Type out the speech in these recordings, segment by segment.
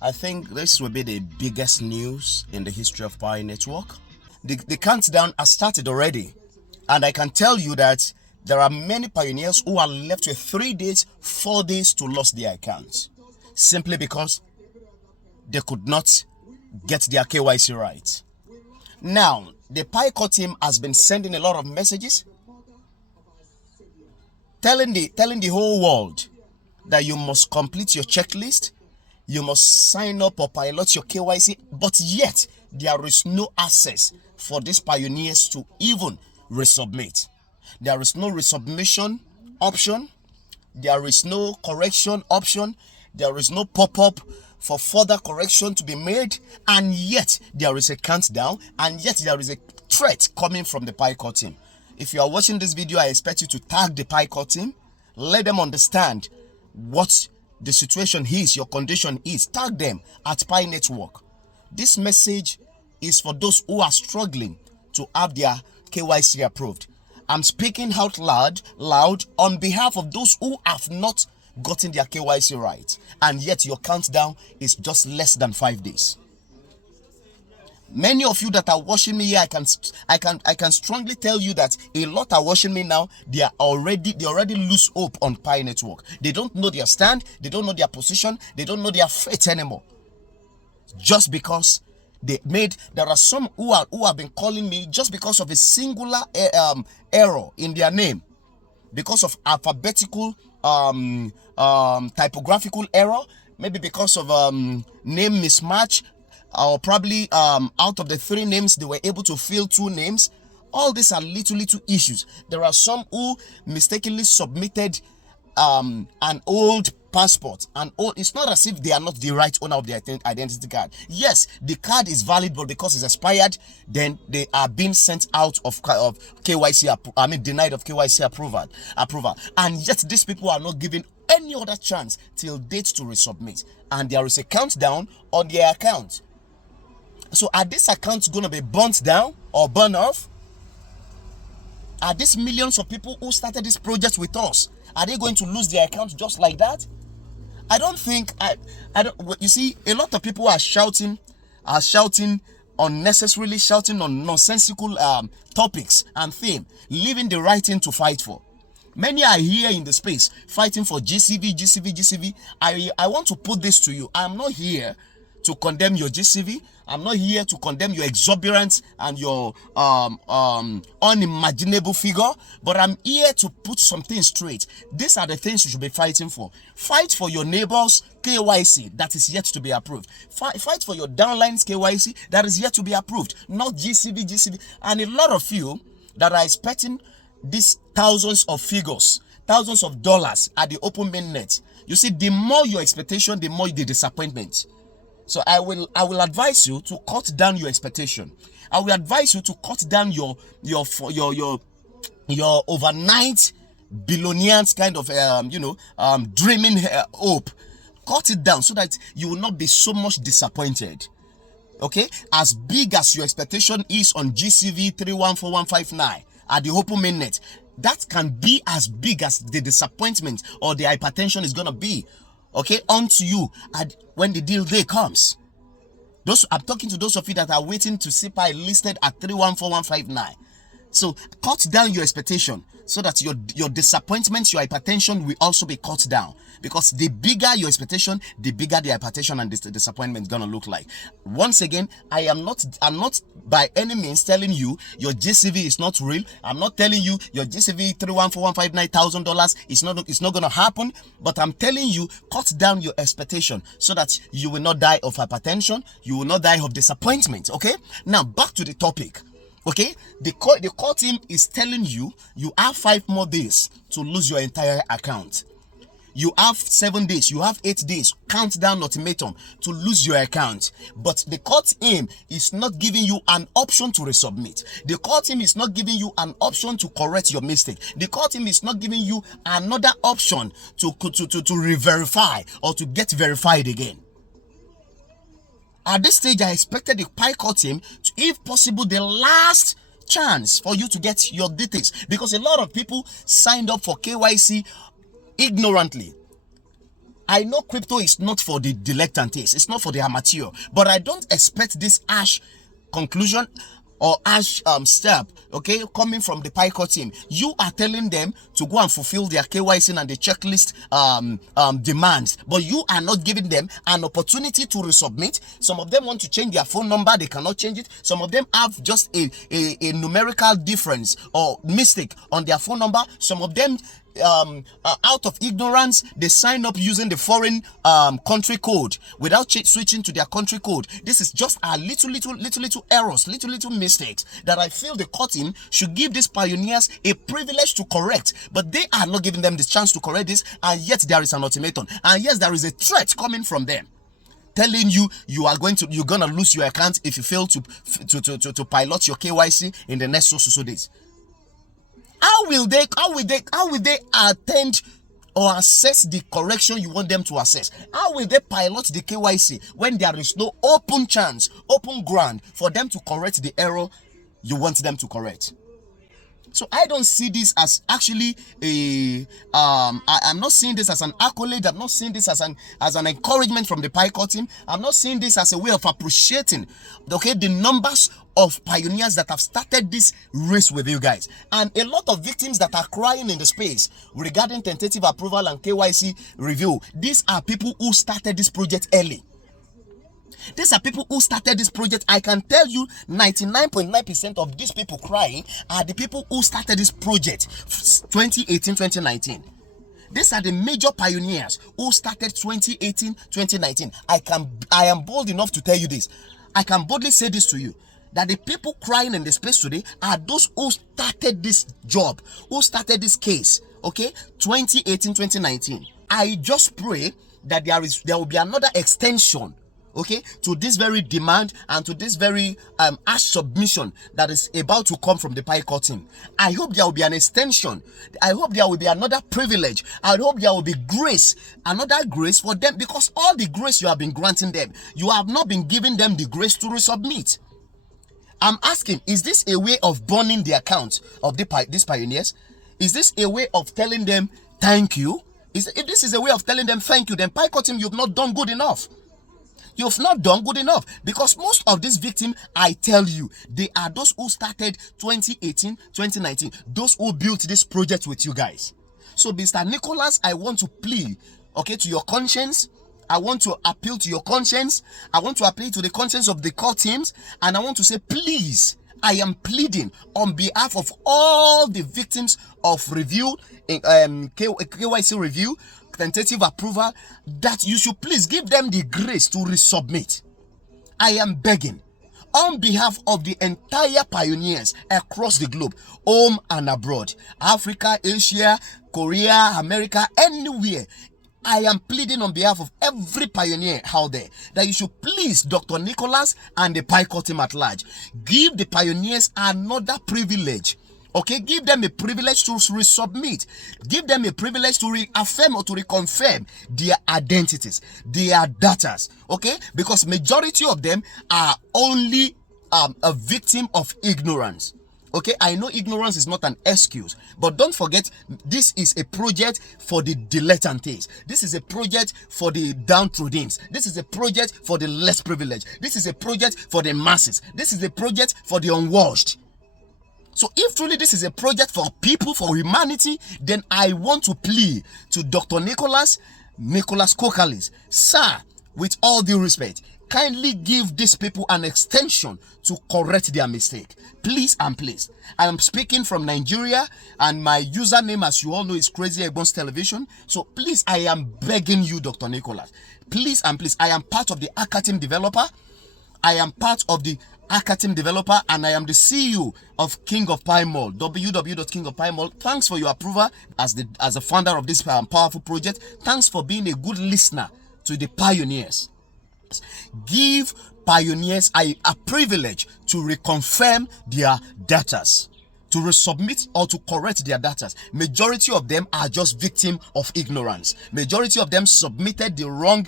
I think this will be the biggest news in the history of PiNetwork. The countdown has started already, and I can tell you that there are many pioneers who are left with 3 days, 4 days to lose their accounts, simply because they could not get their KYC right. Now, the Pi core team has been sending a lot of messages telling the whole world that you must complete your checklist, you must sign up or pilot your KYC, but yet there is no access for these pioneers to even resubmit. There is no resubmission option, there is no correction option, there is no pop-up for further correction to be made, and yet there is a countdown, and yet there is a threat coming from the Pi core team. If you are watching this video, I expect you to tag the Pi core team. Let them understand what the situation is, your condition is. Tag them at PiNetwork. This message is for those who are struggling to have their KYC approved. I'm speaking out loud on behalf of those who have not gotten their KYC right, and yet your countdown is just less than 5 days. Many of you that are watching me here, I can strongly tell you that a lot are watching me now. They already lose hope on PiNetwork. They don't know their stand, they don't know their position, they don't know their fate anymore. Just because there are some who have been calling me just because of a singular error in their name, because of alphabetical typographical error, maybe because of name mismatch, or probably out of the 3 names they were able to fill 2 names. All these are little issues. There are some who mistakenly submitted an old passport, and it's not as if they are not the right owner of the identity card. Yes, the card is valid, but because it's expired, then they are being sent out of KYC, denied of KYC approval, and yet these people are not given any other chance till date to resubmit, and there is a countdown on their account. So are these accounts going to be burnt down or burned off? Are these millions of people who started this project with us, are they going to lose their accounts just like that? I don't think, I don't. You see, a lot of people are shouting unnecessarily, shouting on nonsensical topics and theme, leaving the right thing to fight for. Many are here in the space fighting for GCV. I want to put this to you. I'm not here to condemn your GCV. I'm not here to condemn your exuberance and your unimaginable figure, but I'm here to put something straight. These are the things you should be fighting for. Fight for your neighbors' KYC that is yet to be approved. Fight for your downline's KYC that is yet to be approved, not GCV. And a lot of you that are expecting these thousands of figures, thousands of dollars at the open mainnet. You see, the more your expectation, the more the disappointment. So I will advise you to cut down your expectation. I will advise you to cut down your overnight billionaires kind of dreaming hope. Cut it down so that you will not be so much disappointed. Okay, as big as your expectation is on GCV 314159 at the open mainnet, that can be as big as the disappointment or the hypertension is gonna be. Okay, onto you when the deal day comes. I'm talking to those of you that are waiting to see Pi listed at 314159. So cut down your expectation so that your disappointment, your hypertension will also be cut down. Because the bigger your expectation, the bigger the hypertension and the disappointment is gonna look like. Once again, I'm not by any means telling you your GCV is not real. I'm not telling you your GCV $314,159,000 is not gonna happen. But I'm telling you, cut down your expectation so that you will not die of hypertension, you will not die of disappointment. Okay? Now back to the topic. Okay, the core team is telling you have 5 more days to lose your entire account. You have 7 days, you have 8 days, countdown ultimatum to lose your account. But the core team is not giving you an option to resubmit. The core team is not giving you an option to correct your mistake. The core team is not giving you another option to re-verify or to get verified again. At this stage, I expected the Pi core team to, if possible, the last chance for you to get your details, because a lot of people signed up for KYC ignorantly. I know crypto is not for the dilettantes, it's not for the amateur, but I don't expect this harsh conclusion or harsh step, okay, coming from the Pi team. You are telling them to go and fulfill their KYC and the checklist demands, but you are not giving them an opportunity to resubmit. Some of them want to change their phone number, they cannot change it. Some of them have just a numerical difference or mistake on their phone number. Some of them out of ignorance, they sign up using the foreign country code without switching to their country code. This is just a little errors, little mistakes that I feel the court team should give these pioneers a privilege to correct, but they are not giving them the chance to correct this, and yet there is an ultimatum, and yes, there is a threat coming from them telling you you're gonna lose your account if you fail to pilot your KYC in the next so days. How will they attend or assess the correction you want them to assess? How will they pilot the KYC when there is no open ground for them to correct the error you want them to correct? So I don't see this as actually I'm not seeing this as an accolade. I'm not seeing this as an encouragement from the Pi team. I'm not seeing this as a way of appreciating, okay, the numbers of pioneers that have started this race with you guys. And a lot of victims that are crying in the space regarding tentative approval and KYC review. These are people who started this project early. These are people who started this project. I can tell you 99.9% of these people crying are the people who started this project 2018-2019. These are the major pioneers who started 2018-2019. I am bold enough to tell you this. I can boldly say this to you, that the people crying in the space today are those who started this job, who started this case, okay, 2018-2019. I just pray that there will be another extension, okay, to this very demand and to this very harsh submission that is about to come from the Pi team. I hope there will be an extension. I hope there will be another privilege. I hope there will be grace, another grace for them, because all the grace you have been granting them, you have not been giving them the grace to resubmit. I'm asking, is this a way of burning the account of these pioneers? Is this a way of telling them thank you? If this is a way of telling them thank you, then Pi team, you've not done good enough. You've not done good enough, because most of these victims, I tell you, they are those who started 2018, 2019, those who built this project with you guys. So, Mr. Nicholas, I want to plead, okay, to your conscience. I want to appeal to your conscience. I want to appeal to the conscience of the court teams, and I want to say, please, I am pleading on behalf of all the victims of review, KYC review, tentative approval, that you should please give them the grace to resubmit. I am begging on behalf of the entire pioneers across the globe, home and abroad, Africa, Asia, Korea, America, anywhere. I am pleading on behalf of every pioneer out there that you should please, Dr. Nicholas and the Pi team at large, give the pioneers another privilege. Okay, give them a privilege to resubmit. Give them a privilege to reaffirm or to reconfirm their identities, their datas. Okay, because majority of them are only a victim of ignorance. Okay, I know ignorance is not an excuse, but don't forget, this is a project for the dilettantes. This is a project for the downtrodden. This is a project for the less privileged. This is a project for the masses. This is a project for the unwashed. So if truly this is a project for people, for humanity, then I want to plead to Dr. Nicholas Kokalis, sir, with all due respect, kindly give these people an extension to correct their mistake. Please and please. I am speaking from Nigeria, and my username, as you all know, is Crazy Egbons Television. So please, I am begging you, Dr. Nicholas, please and please. I am part of the Akatim developer. I am part of the Akatim developer, and I am the CEO of King of Pi Mall, www.kingofpimall. Thanks for your approval as the founder of this powerful project. Thanks for being a good listener to the pioneers. Give pioneers a privilege to reconfirm their datas, to resubmit or to correct their datas. Majority of them are just victim of ignorance. Majority of them submitted the wrong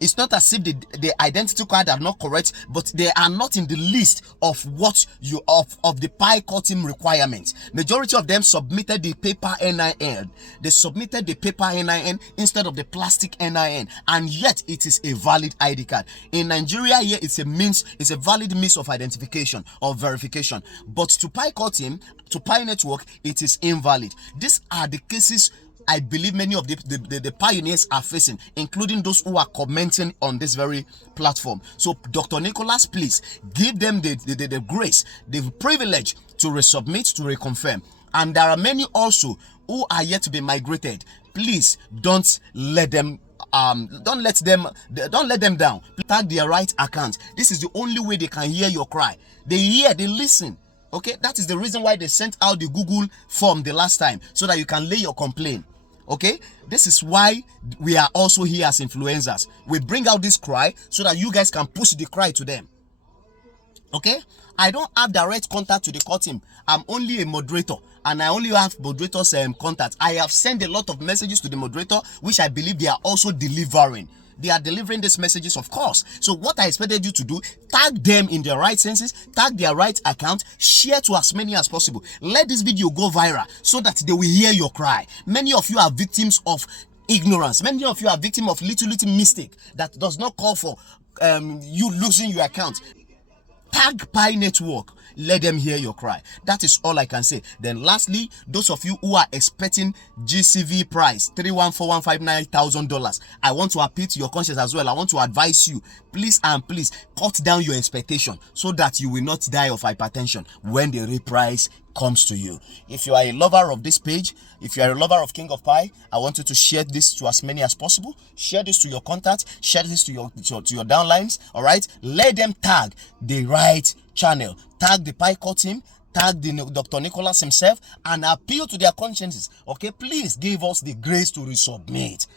It's not as if the identity card are not correct, but they are not in the list of what you of the Pi core team requirements. Majority of them submitted the paper NIN. They submitted the paper NIN instead of the plastic NIN, and yet it is a valid ID card. In Nigeria, here it's a valid means of identification or verification. But to Pi core team, to PiNetwork, it is invalid. These are the cases I believe many of the pioneers are facing, including those who are commenting on this very platform. So, Dr. Nicholas, please give them the grace, the privilege to resubmit, to reconfirm. And there are many also who are yet to be migrated. Please don't let them down. Tag their right account. This is the only way they can hear your cry. They listen. Okay, that is the reason why they sent out the Google form the last time, so that you can lay your complaint. Okay, this is why we are also here as influencers. We bring out this cry so that you guys can push the cry to them. Okay, I don't have direct contact to the core team. I'm only a moderator, and I only have moderators' contact. I have sent a lot of messages to the moderator, which I believe they are also delivering. They are delivering these messages, of course. So what I expected you to do, tag them in their right senses, tag their right account, share to as many as possible. Let this video go viral so that they will hear your cry. Many of you are victims of ignorance. Many of you are victims of little mistake that does not call for you losing your account. Tag PiNetwork. Let them hear your cry. That is all I can say. Then lastly, those of you who are expecting GCV price $314,159,000, I want to appeal to your conscience as well. I want to advise you, please and please cut down your expectation so that you will not die of hypertension when the real price comes to you. If you are a lover of this page, if you are a lover of King of Pi, I want you to share this to as many as possible. Share this to your contacts, share this to your downlines. All right, let them tag the right channel, tag the Pi core team, tag the Dr. Nicholas himself, and appeal to their consciences. Okay, please give us the grace to resubmit.